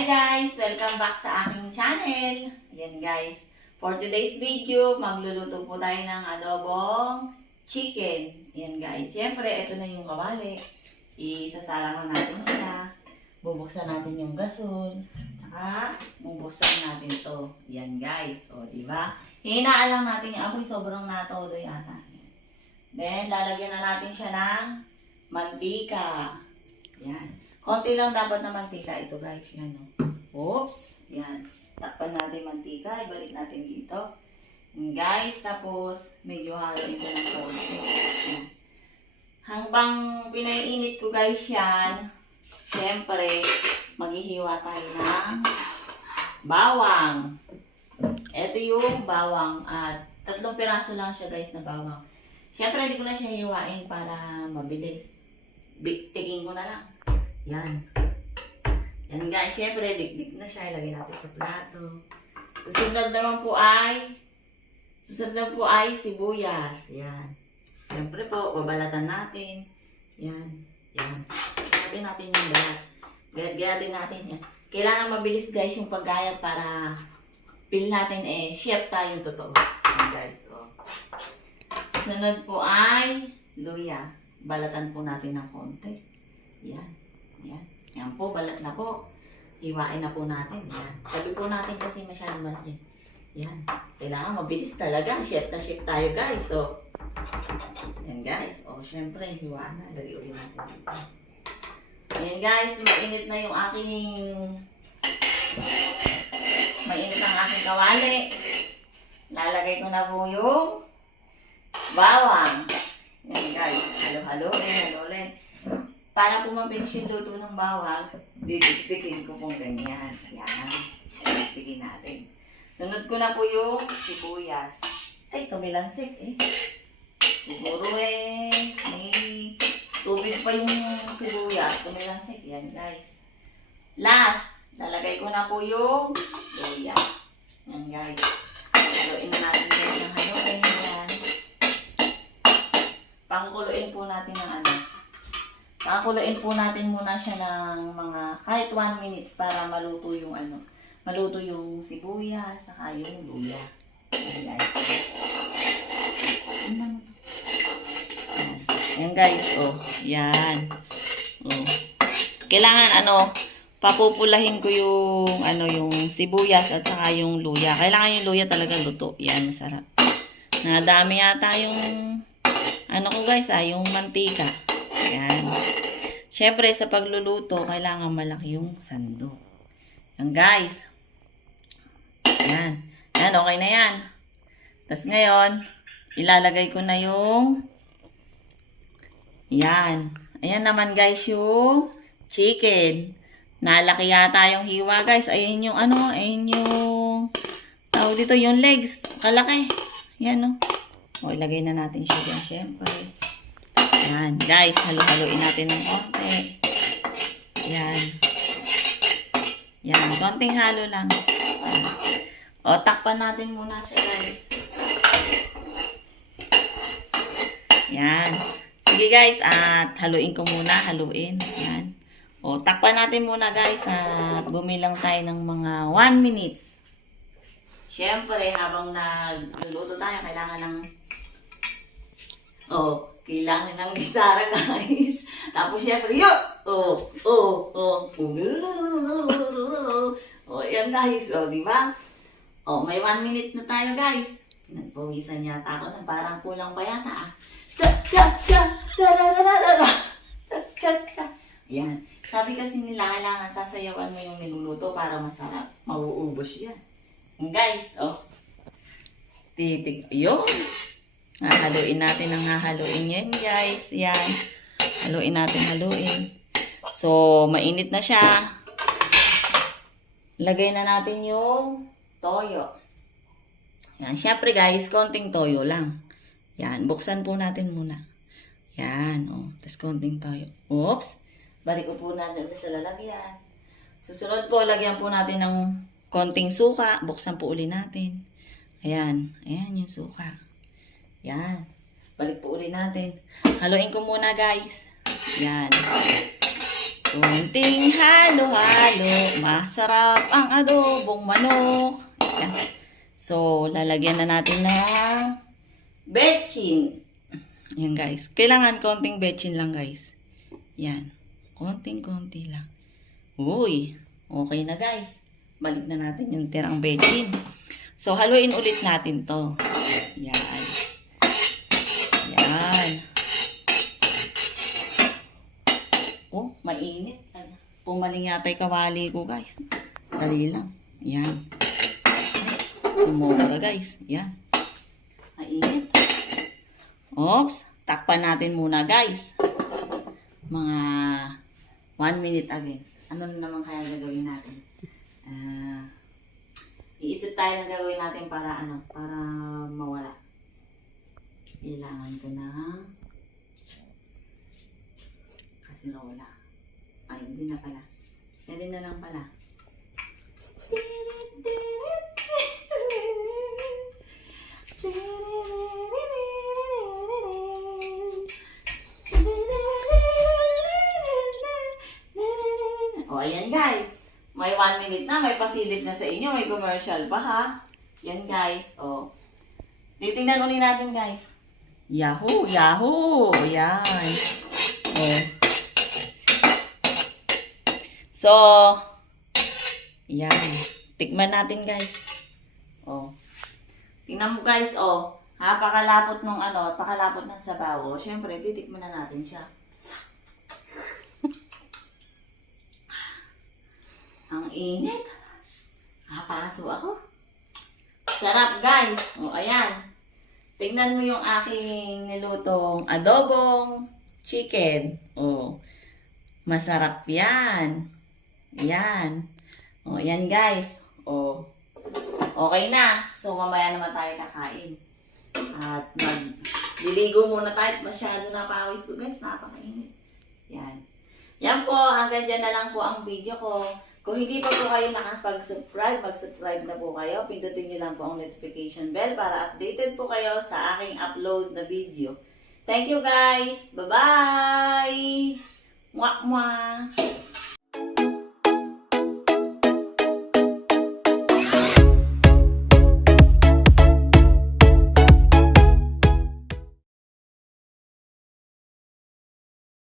Hi guys! Welcome back sa aking channel. Ayan guys, for today's video, magluluto po tayo ng adobong chicken. Ayan guys, siyempre ito na yung kawali. Isasalang natin siya. Bubuksan natin yung gasol. Tsaka bubuksan natin to. Ayan guys, o diba? Hinaan lang natin yung apoy, sobrang natodo yata. Then, lalagyan na natin siya ng mantika. Ayan. Konti lang dapat na mantika ito guys. Yan o. Oops. Yan. Takpan natin mantika. Ibalik natin dito. And guys, tapos medyo haluin ko ng konti. Yan. Hanggang pinaiinit ko guys yan, syempre, maghihiwa tayo ng bawang. Ito yung bawang at 3 piraso lang siya guys na bawang. Syempre, hindi ko na siya hiwain para mabilis. Tigin ko na lang. Yan. Yan guys, syempre, dikdik na siya. Ilagay natin sa plato. Susunod po ay sibuyas. Yan. Syempre po, babalatan natin. Yan. Yan. Sabi natin yung balat. Gayat-gayatin natin yan. Kailangan mabilis guys yung paggayat para feel natin chef tayong totoo. Yan guys. So, susunod po ay luya. Balatan po natin ng konti. Yan. Yan. Yan po, balat na po. Hiwain na po natin. Yan. Sabi po natin kasi masyadong malaki. Yan. Kailangan mabilis talaga. Chef na chef tayo guys. So, yan guys. O, syempre, hiwaan na. Lagay ulit natin dito. Yan guys, mainit na yung mainit ang aking kawali. Lalagay ko na po yung bawang. Yan guys. Halo-haloin. Para po mabilis yung luto ng bawang, didikdikin ko pong ganyan. Yan. Didikdikin natin. Sunod ko na po yung sibuyas. Ay, tumilansik eh. Siguro may tubig pa yung sibuyas. Tumilansik. Yan guys. Last, lalagay ko na po yung luya. Yan guys. Haluin na natin guys ng haluin. Yan. Pangkuluin po natin ng Pakuluin po natin muna siya ng mga kahit 1 minutes para maluto yung maluto yung sibuyas saka yung luya. Ayan guys. Ayan guys, oh. Yan. Oh. Kailangan papupulahin ko yung yung sibuyas at saka yung luya. Kailangan yung luya talaga luto. Yan, masarap. Nadami yata yung ko guys, yung mantika. Yan. Siyempre, sa pagluluto, kailangan malaki yung sandok. Yan, guys. Yan. Yan, okay na yan. Tapos ngayon, ilalagay ko na yung yan. Ayan naman, guys, yung chicken. Nalaki yata yung hiwa, guys. Ayun yung ayun yung tawag dito, yung legs. Kalaki. Yan, O, ilagay na natin siya dyan, siyempre. Yan, guys, halo-haloin natin ng konti. Yan. Yan, konting halo lang. Yan. O, takpan natin muna siya, guys. Yan. Sige, guys, at haluin ko muna, haluin. Yan. O, takpan natin muna, guys, at bumilang tayo ng mga 1 minutes. Siyempre, habang nagluluto tayo, kailangan ng kailangan ng gisara, guys. Tapos, syempre, yan, guys. Diba? May 1 minute na tayo, guys. Nagpawisan yata ako na parang kulang pa yata, Yan. Sabi kasi nila, kailangan sasayawan mo yung niluluto para masarap. Mauubos yan. Guys, yun. Haluin natin ang hahaluin yan, guys. Yan. Haluin natin, haluin. So, mainit na siya. Lagay na natin yung toyo. Yan. Siyempre, guys, konting toyo lang. Yan. Buksan po natin muna. Yan. Tapos konting toyo. Oops. Balik ko po natin sa lalagyan. Susunod po, lagyan po natin ng konting suka. Buksan po uli natin. Ayan. Ayan yung suka. Yan. Balik po ulit natin. Haluin ko muna, guys. Yan. Kunting halo-halo, masarap ang adobong manok. Yan. So, lalagyan na natin ng betchin. Yan guys. Kailangan konting betchin lang guys. Yan. Konting-konti lang. Uy, okay na guys. Balik na natin yung tirang betchin. So, haluin ulit natin to. Yan. Yan. Oh, mainit. Pumaling yata yung kawali ko, guys. Dali lang. Yan. Sumobra, guys. Yan. Mainit. Oops. Takpan natin muna, guys. Mga 1 minute again. Ano na naman kaya gagawin natin? Iisip tayo ng gagawin natin para para mawala. Kailangan ko ng kasirola. Ay, hindi na pala. Pwede na lang pala. O, ayan guys. May 1 minute na. May pasilip na sa inyo. May commercial pa ha. Yan guys. O. Titingnan ulit natin guys. Yahoo! Yahoo! Ayan. O. So, yan. Tikman natin, guys. Oh. Tingnan mo, guys, oh. Pakalapot nung pakalapot ng sabaw. Oh. Siyempre, titikman na natin siya. Ang init. Paso ako. Sarap, guys. Oh, ayan. Tingnan mo yung aking nilutong adobong chicken. Oh. Masarap yan. Yan. O, yan guys. O, okay na. So, mamaya naman tayo kakain. At magliligo muna tayo. Masyado na pawis ko guys. Napakainit. Yan. Yan po. Hanggang dyan na lang po ang video ko. Kung hindi pa po kayo nakapag-subscribe, mag-subscribe na po kayo. Pindutin nyo lang po ang notification bell para updated po kayo sa aking upload na video. Thank you guys. Bye-bye. Mwah, mwah.